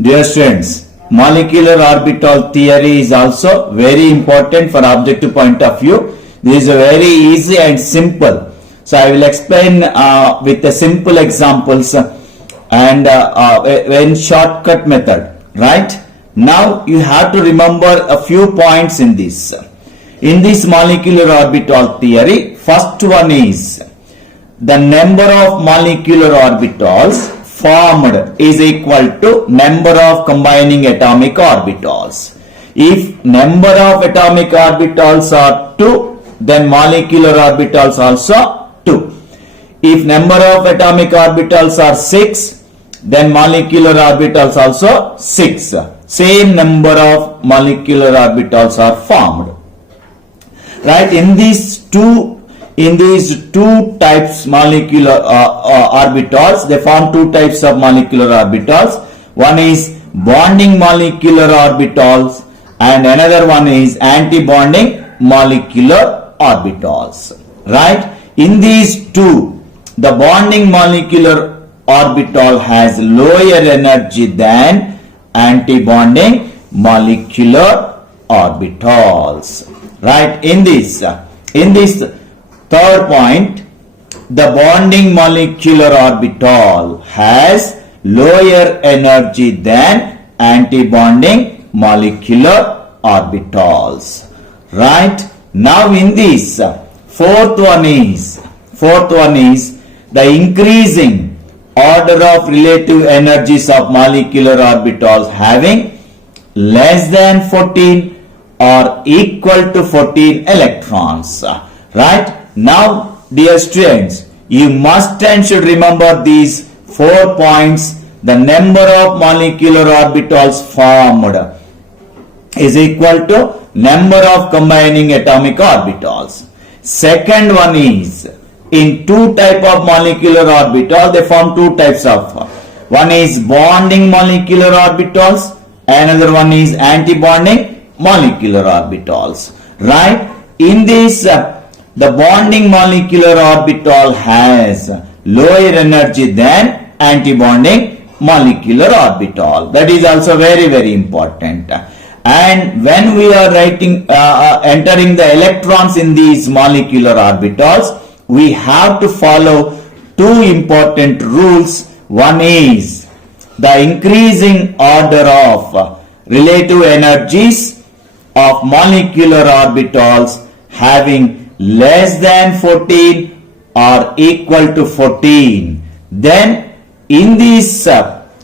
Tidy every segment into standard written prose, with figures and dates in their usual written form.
Dear students, molecular orbital theory is also very important for objective point of view. This is very easy and simple. So I will explain with the simple examples and in shortcut method. Right? Now you have to remember a few points in this. In this molecular orbital theory, first one is the number of molecular orbitals formed is equal to number of combining atomic orbitals. If number of atomic orbitals are 2, then molecular orbitals also 2. If number of atomic orbitals are 6, then molecular orbitals also 6. Same number of molecular orbitals are formed. Right? In these two types molecular orbitals, they form two types of molecular orbitals. One is bonding molecular orbitals and another one is anti-bonding molecular orbitals. Right? In these two, the bonding molecular orbital has lower energy than anti-bonding molecular orbitals. Right? In this third point, the bonding molecular orbital has lower energy than anti-bonding molecular orbitals. Right? Now in this fourth one is the increasing order of relative energies of molecular orbitals having less than 14 or equal to 14 electrons. Right? Now, dear students, you must and should remember these 4 points. The number of molecular orbitals formed is equal to number of combining atomic orbitals. Second one is, in two type of molecular orbitals, they form two types of. One is bonding molecular orbitals, another one is anti-bonding molecular orbitals. Right? In this, the bonding molecular orbital has lower energy than anti-bonding molecular orbital. That is also very, very important. And when we are entering the electrons in these molecular orbitals, we have to follow two important rules. One is the increasing order of relative energies of molecular orbitals having less than 14 or equal to 14. Then in this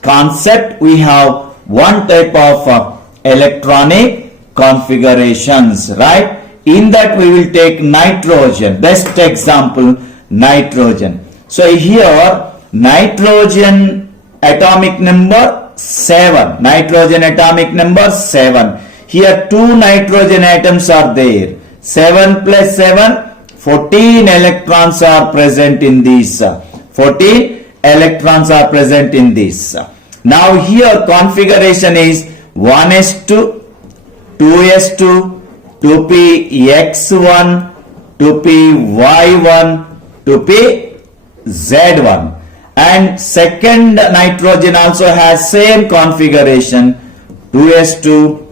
concept we have one type of electronic configurations. Right? In that we will take nitrogen. Best example, nitrogen. So here nitrogen atomic number 7. Nitrogen atomic number 7. Here two nitrogen atoms are there. 7 plus 7, 14 electrons are present in this. 14 electrons are present in this. Now here configuration is 1s2, 2s2, 2px1, 2py1, 2pz1. And second nitrogen also has same configuration, 2s2,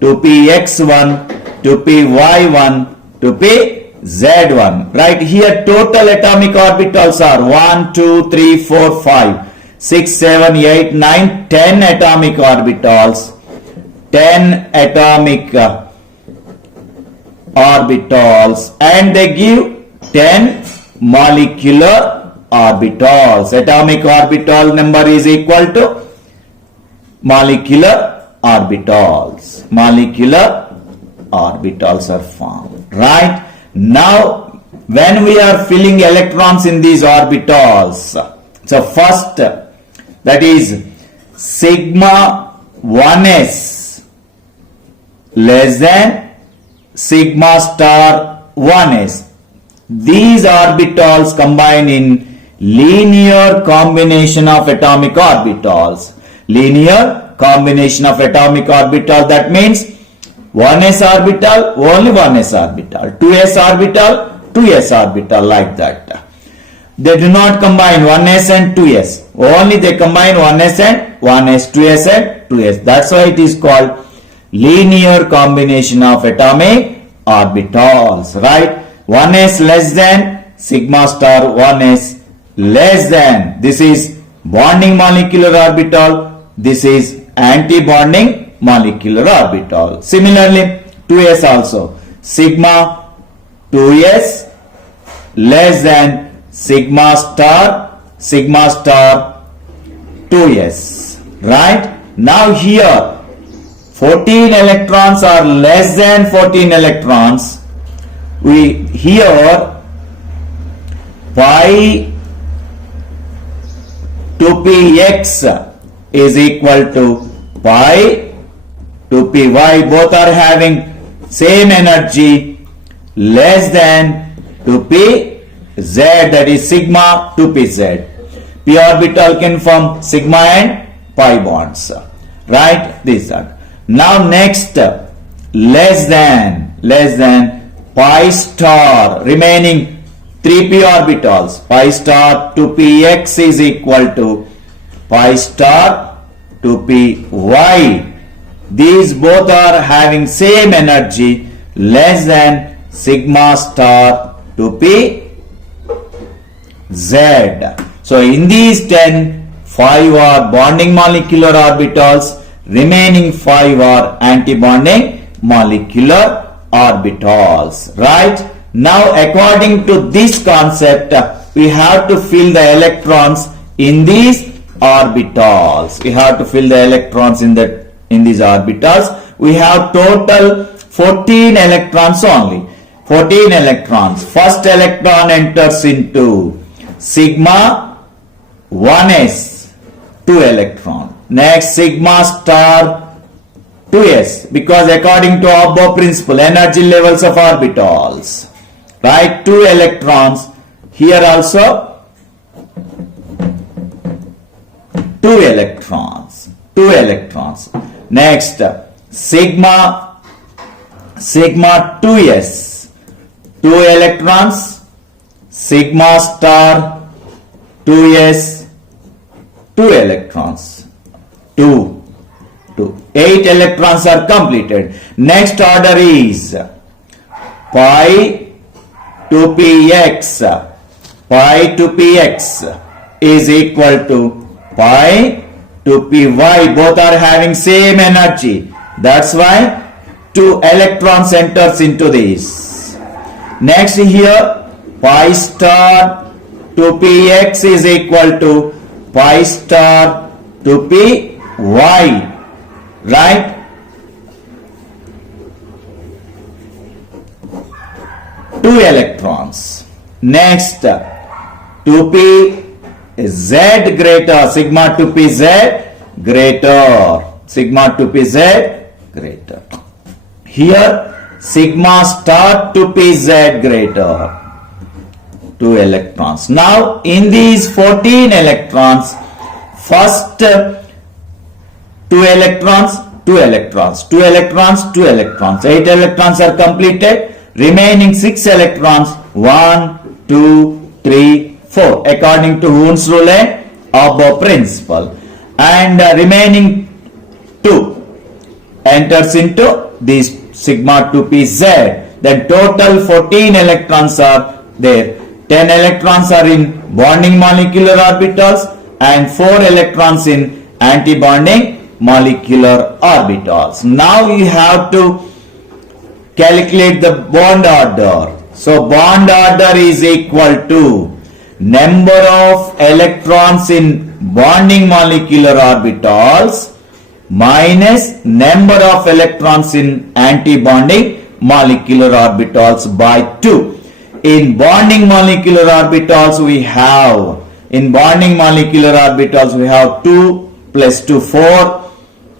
2px1, 2py1, 2pz1. Right? Here total atomic orbitals are 1, 2, 3, 4, 5, 6, 7, 8, 9, 10 atomic orbitals. 10 atomic orbitals, and they give 10 molecular orbitals. Atomic orbital number is equal to molecular orbitals. Molecular orbitals are formed. Right? Now when we are filling electrons in these orbitals, so first, that is sigma 1s less than sigma star 1s. These orbitals combine in linear combination of atomic orbitals. Linear combination of atomic orbital, that means 1s orbital, only 1s orbital, 2s orbital, 2s orbital, like that. they do not combine 1s and 2s. Only they combine 1s and 1s, 2s and 2s. That's why it is called linear combination of atomic orbitals, right? 1s less than sigma star 1s less than. This is bonding molecular orbital. This is anti-bonding molecular orbital. Similarly, 2s also. Sigma 2s less than sigma star 2s, right? Now here 14 electrons are less than 14 electrons. We here pi 2px is equal to pi 2py. Both are having same energy, less than 2pz, that is sigma 2pz. P orbital can form sigma and pi bonds, right? These are. Now next, less than pi star, remaining 3p orbitals. Pi star 2px is equal to pi star 2py. These both are having same energy, less than sigma star 2pz. So in these 10, 5 are bonding molecular orbitals, remaining 5 are anti-bonding molecular orbitals, right? Now according to this concept, we have to fill the electrons in these orbitals. We have to fill the electrons in these orbitals. We have total 14 electrons only. 14 electrons. First electron enters into sigma 1s, 2 electron. Next sigma star 2s, because according to Abbo principle, energy levels of orbitals, right? 2 electrons. Here also 2 electrons. 2 electrons. Next sigma 2s, 2 electrons. Sigma star 2s, 2 electrons. 2. 8 electrons are completed. Next order is pi 2px. Pi 2px is equal to pi 2py. Both are having same energy. That's why 2 electrons enters into this. Next here pi star 2px is equal to pi star 2py, right? 2 electrons. Next 2pz greater, sigma 2pz greater, sigma 2pz greater. Here sigma star 2pz greater, 2 electrons. Now in these 14 electrons, first 2 electrons, 2 electrons, 2 electrons, 2 electrons. 8 electrons are completed. Remaining 6 electrons, 1, 2, 3, 4, according to Hund's rule and Abbo principle. And remaining 2 enters into this sigma 2pz. Then total 14 electrons are there. 10 electrons are in bonding molecular orbitals and 4 electrons in anti-bonding molecular orbitals. Now you have to calculate the bond order. So bond order is equal to number of electrons in bonding molecular orbitals minus number of electrons in anti-bonding molecular orbitals by 2. In bonding molecular orbitals we have, 2 plus 2, 4,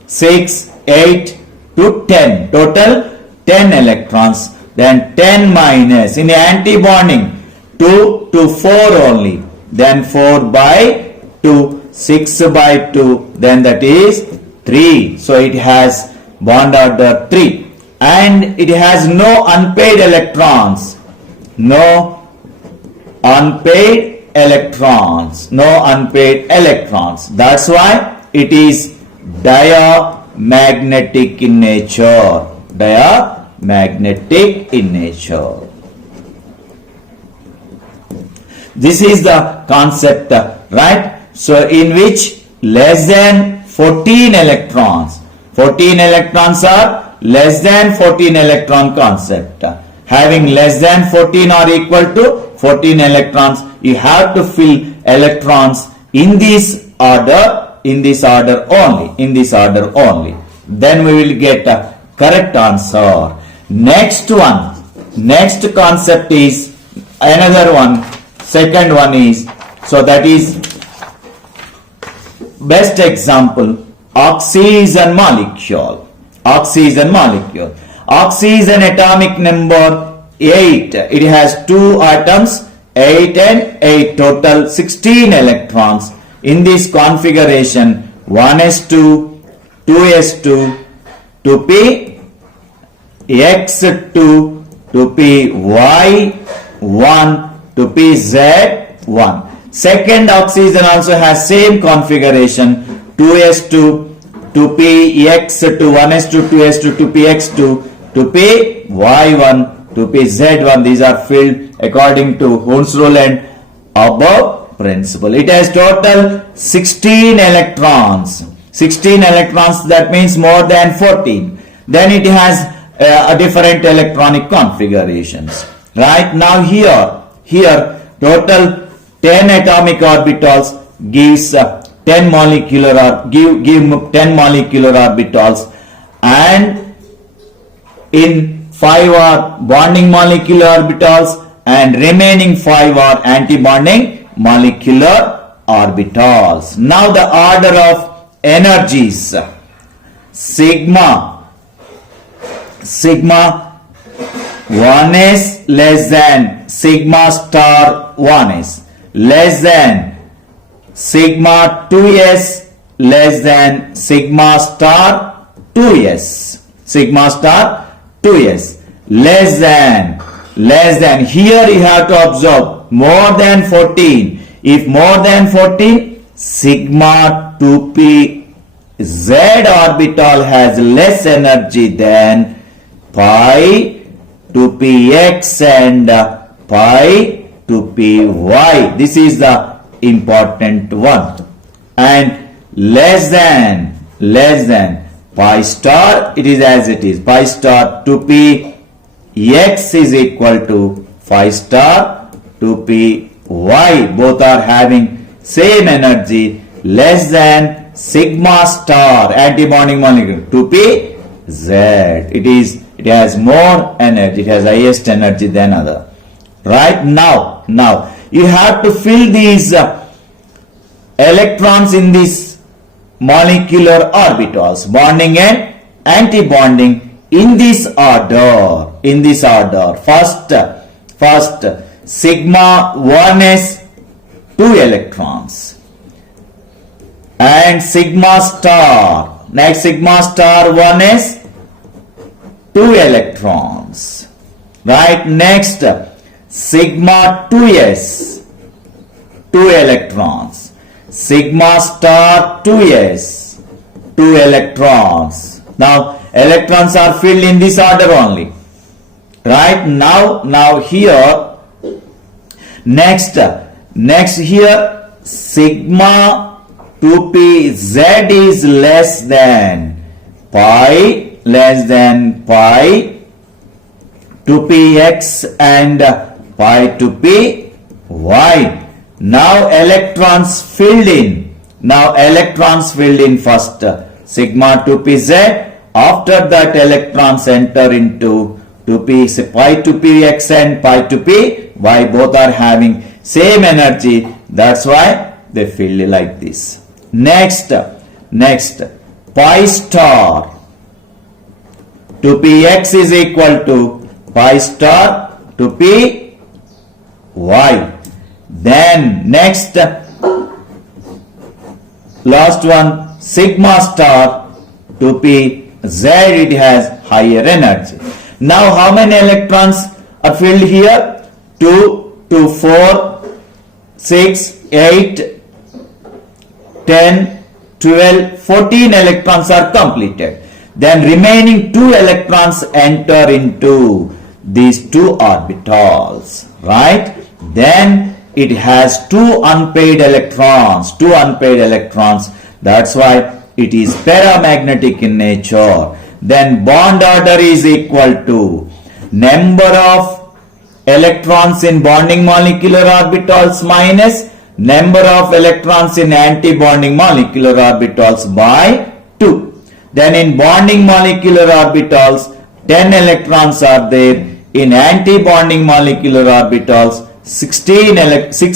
6, 8 to 10. Total 10 electrons. Then 10 minus, in anti-bonding, 2 to 4 only. Then 4 by 2, 6 by 2, then that is 3. So it has bond order 3. And it has no unpaired electrons. No unpaired electrons. No unpaired electrons. That's why it is diamagnetic in nature. Diamagnetic in nature. This is the concept, right? So in which less than 14 electrons. 14 electrons are less than 14 electron concept. Having less than 14 or equal to 14 electrons, you have to fill electrons in this order only. Then we will get a correct answer. Next concept is another one. Second one is, so that is best example, oxygen molecule. Oxygen atomic number 8. It has 2 atoms, 8 and 8, total 16 electrons. In this configuration, 1s2, 2s2, 2px2, 2py1, 2pz1. Second oxygen also has same configuration, 2s2, 2px2, 1s2, 2s2, 2px2, 2py1, 2pz1. These are filled according to Hund's rule and above principle. It has total 16 electrons. 16 electrons, that means more than 14. Then it has a different electronic configurations. Right now here total 10 atomic orbitals gives 10 molecular orbitals, and in 5 are bonding molecular orbitals and remaining 5 are antibonding molecular orbitals. Now the order of energies. Sigma 1s less than sigma star 1s, less than sigma 2s less than sigma star 2s, sigma star 2s, less than, here you have to observe more than 14. If more than 14, sigma 2p z orbital has less energy than pi 2px and pi 2py. This is the important one. And less than pi star, it is as it is, pi star 2px is equal to pi star 2py. Both are having same energy, less than sigma star antibonding molecule 2pz. It has more energy, it has highest energy than other. Right now you have to fill these electrons in these molecular orbitals, bonding and antibonding, in this order. First sigma 1s 2 electrons, and sigma star, next sigma star 1s 2 electrons. Right, next sigma 2s 2 electrons, sigma star 2s 2 electrons. Now electrons are filled in this order only. Right, now here next here sigma 2pz is less than pi 2px and pi 2py. Now electrons filled in first sigma 2pz. After that electrons enter into pi 2px and pi 2py. Both are having same energy, that's why they fill like this. Next pi star 2px is equal to pi star 2py. Then next last one sigma star 2pz, it has higher energy. Now how many electrons are filled here? 2, 4, 6, 8, 10, 12, 14 electrons are completed. Then remaining 2 electrons enter into these 2 orbitals, right? Then it has 2 unpaired electrons, that's why it is paramagnetic in nature. Then bond order is equal to number of electrons in bonding molecular orbitals minus number of electrons in anti-bonding molecular orbitals by 2. Then in bonding molecular orbitals, 10 electrons are there. In anti-bonding molecular orbitals, 6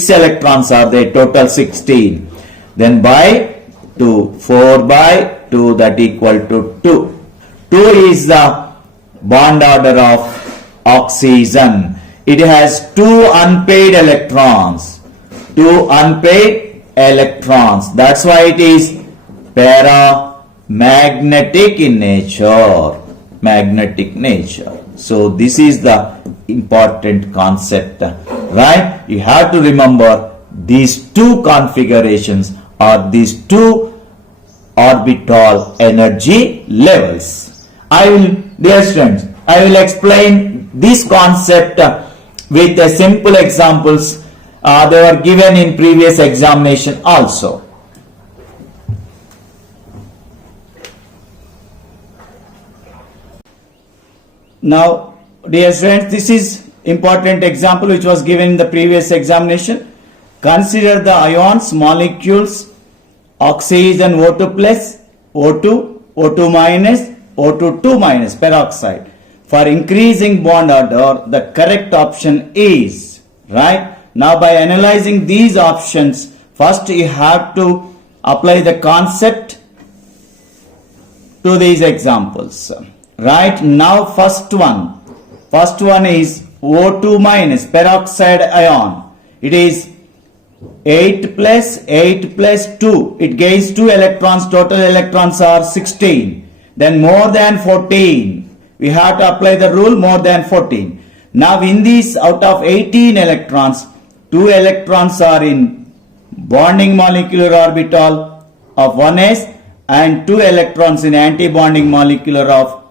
electrons are there, total 16. Then by 2, 4 by 2, that equal to 2. 2 is the bond order of oxygen. It has 2 unpaired electrons. That's why it is paramagnetic in nature. So this is the important concept, right? You have to remember these 2 configurations or these 2 orbital energy levels. Dear students, I will explain this concept with the simple examples. They were given in previous examination also. Now, dear students, this is important example which was given in the previous examination. Consider the ions, molecules, oxygen O2 plus, O2, O2 minus, O2 2 minus, peroxide. For increasing bond order, the correct option is, right? Now by analyzing these options, first you have to apply the concept to these examples. Right, now first one is O2 minus, peroxide ion. It is 8 plus 2. It gains 2 electrons. Total electrons are 16. Then more than 14. We have to apply the rule more than 14. Now in these, out of 18 electrons, 2 electrons are in bonding molecular orbital of 1s and 2 electrons in anti-bonding molecular of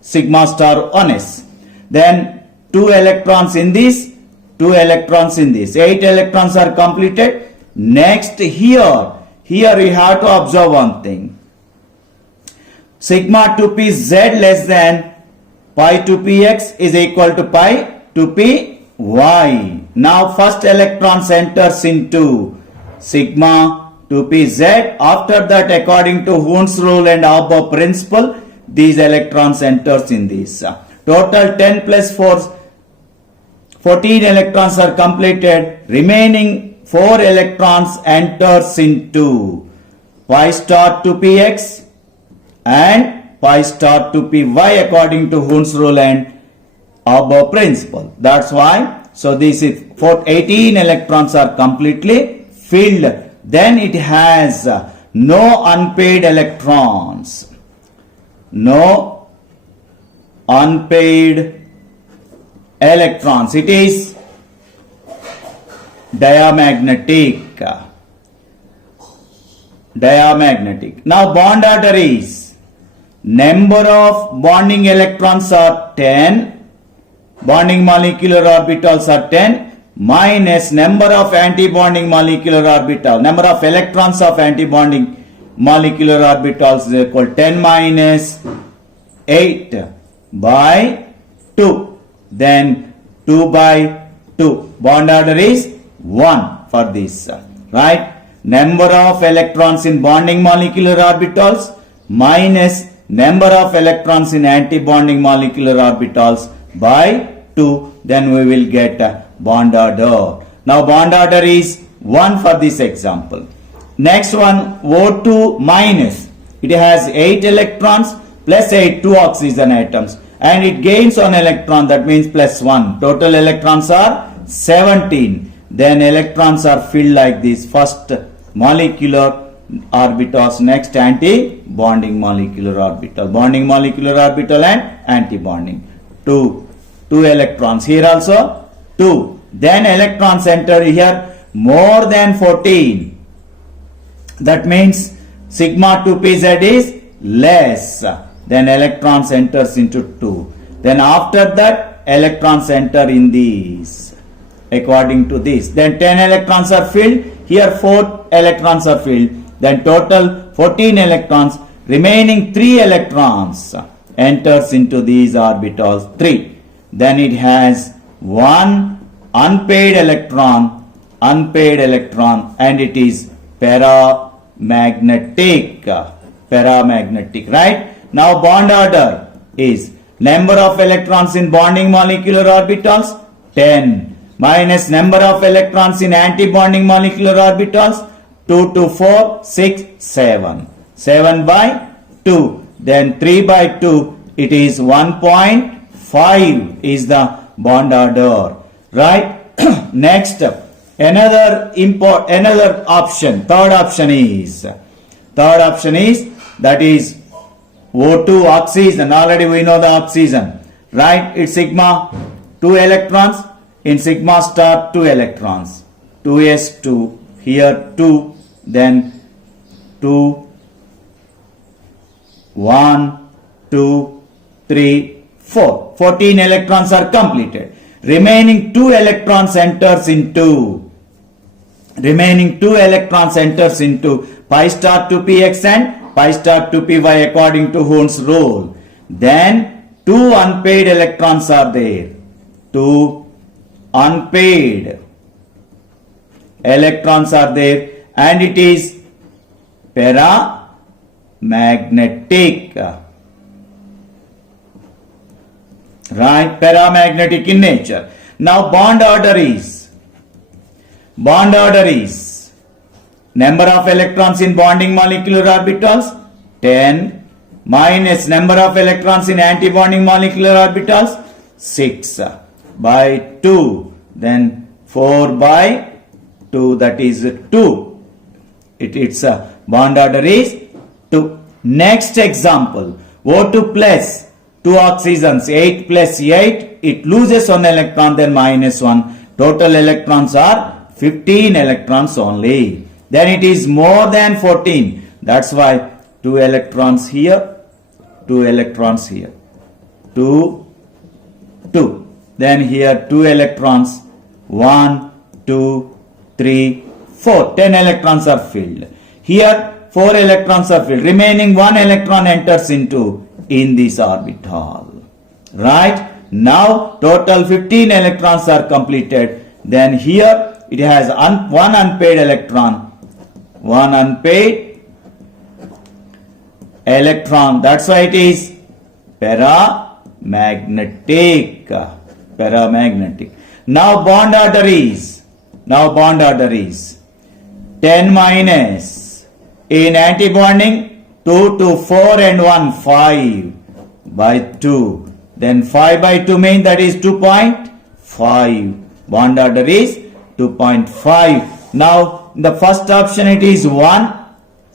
sigma star 1s. Then 2 electrons in this, 2 electrons in this. 8 electrons are completed. Next here we have to observe one thing. Sigma 2p z less than pi 2px is equal to pi 2py. Now first electrons enters into sigma 2pz. After that, according to Hund's rule and Abba principle, these electrons enters in this. Total 10 plus 4, 14 electrons are completed. Remaining 4 electrons enters into pi star 2px and pi star 2py according to Hund's rule and Abba principle. That's why, so this is 18 electrons are completely filled. Then it has no unpaired electrons. No unpaired electrons. It is diamagnetic. Now bond order is number of bonding electrons are 10. Bonding molecular orbitals are 10 minus number of anti-bonding molecular orbital. Number of electrons of anti-bonding molecular orbitals is equal to 10 minus 8 by 2. Then 2 by 2. Bond order is 1 for this. Right? Number of electrons in bonding molecular orbitals minus number of electrons in anti-bonding molecular orbitals by 2. Then we will get bond order. Now bond order is 1 for this example. Next one, O2 minus. It has 8 electrons plus 8, 2 oxygen atoms. And it gains 1 electron, that means plus 1. Total electrons are 17. Then electrons are filled like this. First molecular orbitals, next anti-bonding molecular orbital. Bonding molecular orbital and anti-bonding. 2 electrons. Here also 2. Then electrons enter here. more than 14. That means sigma 2pz is less. Then electrons enters into 2. Then after that electrons enter in these according to this. Then 10 electrons are filled. Here 4 electrons are filled. Then total 14 electrons. Remaining 3 electrons enters into these orbitals 3. Then it has one unpaired electron and it is paramagnetic, right? Now bond order is number of electrons in bonding molecular orbitals 10 minus number of electrons in anti-bonding molecular orbitals 2 to 4, 6, 7. 7 by 2. Then 3 by 2, it is 1.5 is the bond order, right? Next, another option, third option is that is O2 oxygen. Already we know the oxygen, right? It's sigma 2 electrons, in sigma star 2 electrons, 2s2, here 2, then 2, 1, 2, 3, 4. 14 electrons are completed. Remaining 2 electrons enters into pi star 2px and pi star 2py according to Hund's rule. Then 2 unpaired electrons are there. 2 unpaired electrons are there and it is paramagnetic, right? Paramagnetic in nature. Now bond order is number of electrons in bonding molecular orbitals 10 minus number of electrons in anti-bonding molecular orbitals 6 by 2, then 4 by 2, that is 2. Its bond order is 2. Next example, O2 plus 2 oxygens, 8 plus 8, it loses 1 electron, then minus 1. Total electrons are 15 electrons only. Then it is more than 14. That's why 2 electrons here, 2 electrons here, 2, 2. Then here 2 electrons, 1, 2, 3, 4. 10 electrons are filled. Here 4 electrons are filled. Remaining 1 electron enters into in this orbital. Right? Now total 15 electrons are completed. Then here it has one unpaired electron. One unpaired electron. That's why it is paramagnetic. Now bond order is 10 minus in antibonding 2 to 4 and 1 5 by 2. Then 5 by 2 means that is 2.5. Bond order is 2.5. Now in the first option it is 1.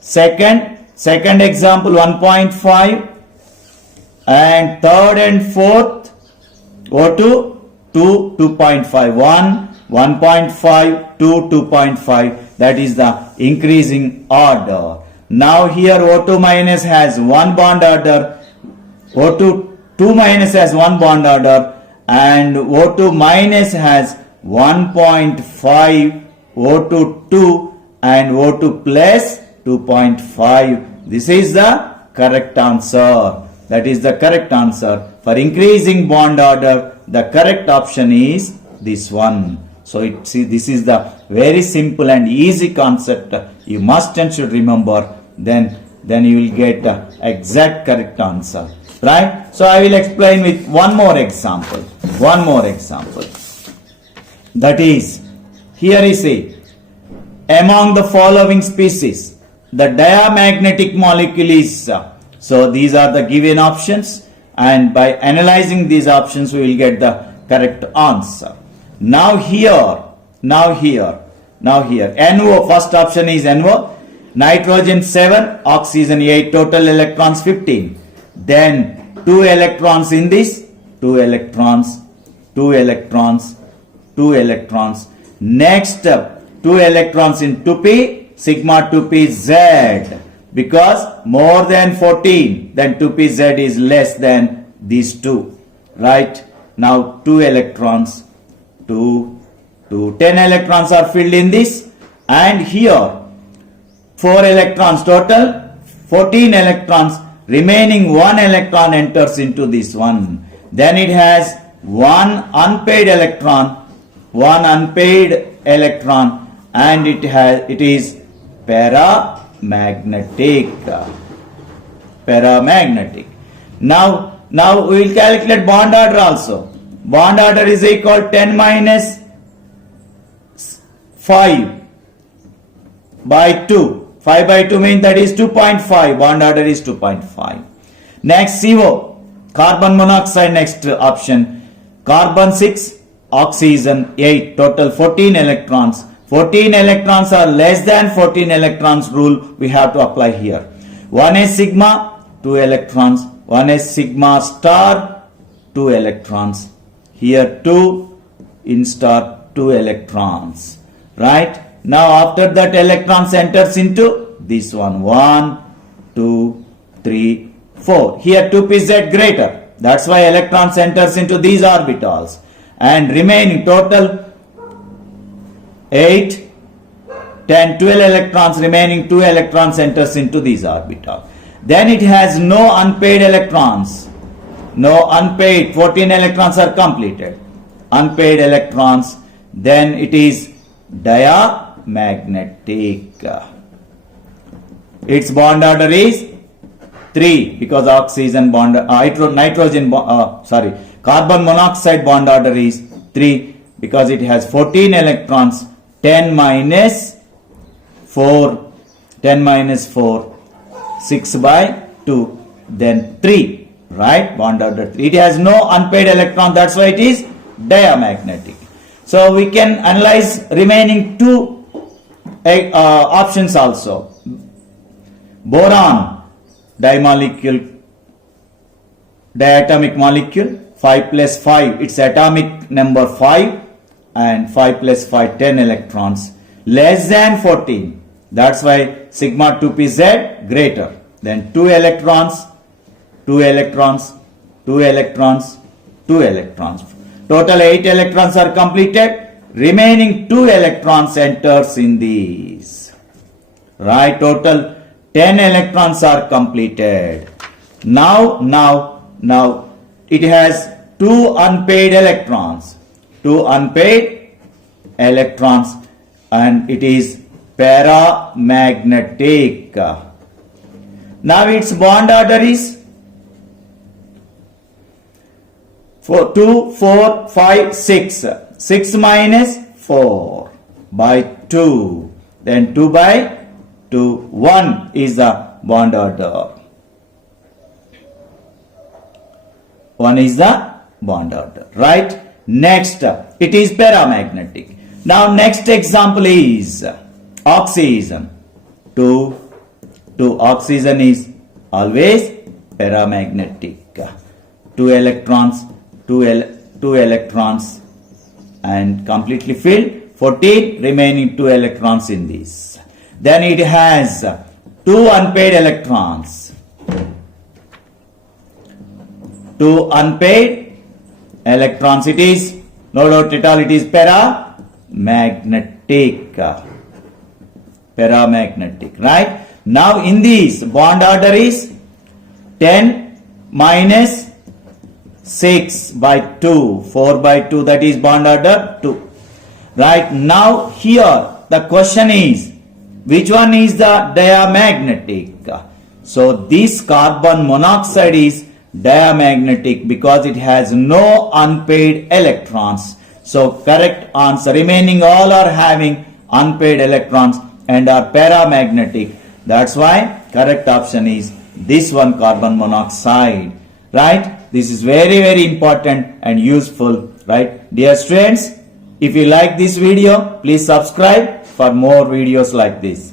Second example 1.5. And third and fourth O2 2, 2.5. 1, 1.5, 2, 2.5. That is the increasing order. Now here O2 minus has one bond order. O2 2 minus has one bond order. And O2 minus has 1.5, O2 2 and O2 plus 2.5. This is the correct answer. That is the correct answer. For increasing bond order, the correct option is this one. So this is the very simple and easy concept. You must and should remember. Then you will get the exact correct answer. Right? So I will explain with one more example. That is, here is it. Among the following species, the diamagnetic molecule is. So these are the given options, and by analyzing these options we will get the correct answer. Now here, NO, first option is NO, nitrogen 7, oxygen 8, total electrons 15. Then 2 electrons in this, 2 electrons. Next, 2 electrons in 2p, sigma 2pz. Because more than 14, then 2pz is less than these two. Right? Now 2 electrons, 2, 10 electrons are filled in this. And here 4 electrons total, 14 electrons, remaining 1 electron enters into this one. Then it has one unpaid electron, and it is paramagnetic. Now we will calculate bond order also. Bond order is equal 10 minus 5 by 2. 5 by 2 means that is 2.5. Bond order is 2.5. Next CO, carbon monoxide, next option. Carbon 6, oxygen 8, total 14 electrons. 14 electrons are less than 14 electrons rule we have to apply here. 1s sigma, 2 electrons. 1s sigma star, 2 electrons. Here 2 in star, 2 electrons. Right? Now after that electrons enters into this one. 1, 2, 3, 4. Here 2pz greater. That's why electrons enters into these orbitals. And remaining total 8, 10, 12 electrons, remaining 2 electrons enters into these orbitals. Then it has no unpaid electrons. No unpaid, 14 electrons are completed. Unpaid electrons, then it is diamagnetic. Its bond order is 3 because oxygen bond, carbon monoxide bond order is 3 because it has 14 electrons. 10 minus 4, 6 by 2, then 3, right? Bond order 3. It has no unpaid electron, that's why it is diamagnetic. So we can analyze remaining two options also. Boron, diatomic molecule, 5 plus 5, its atomic number 5, and 5 plus 5, 10 electrons, less than 14. That's why sigma 2pz greater. Then 2 electrons, 2 electrons, 2 electrons, 2 electrons. Total 8 electrons are completed. Remaining 2 electrons enters in these. Right? Total 10 electrons are completed. Now it has 2 unpaid electrons. 2 unpaid electrons, and it is paramagnetic. Now its bond order is 2, 4, 5, 6. 6 minus 4 by 2. Then 2 by 2. 1 is the bond order. 1 is the bond order. Right? Next, it is paramagnetic. Now next example is oxygen. 2 oxygen is always paramagnetic. 2 electrons, 2 electrons, and completely filled. 14 remaining 2 electrons in this. Then it has 2 unpaid electrons. 2 unpaid electrons. It is no doubt at all, it is paramagnetic. Paramagnetic, right? Now in this bond order is 10 minus 6 by 2, 4 by 2, that is bond order 2. Right? Now here the question is, which one is the diamagnetic? So this carbon monoxide is diamagnetic because it has no unpaid electrons. So correct answer, remaining all are having unpaid electrons and are paramagnetic. That's why correct option is this one, carbon monoxide. Right? This is very, very important and useful. Right? Dear students, if you like this video, please subscribe for more videos like this.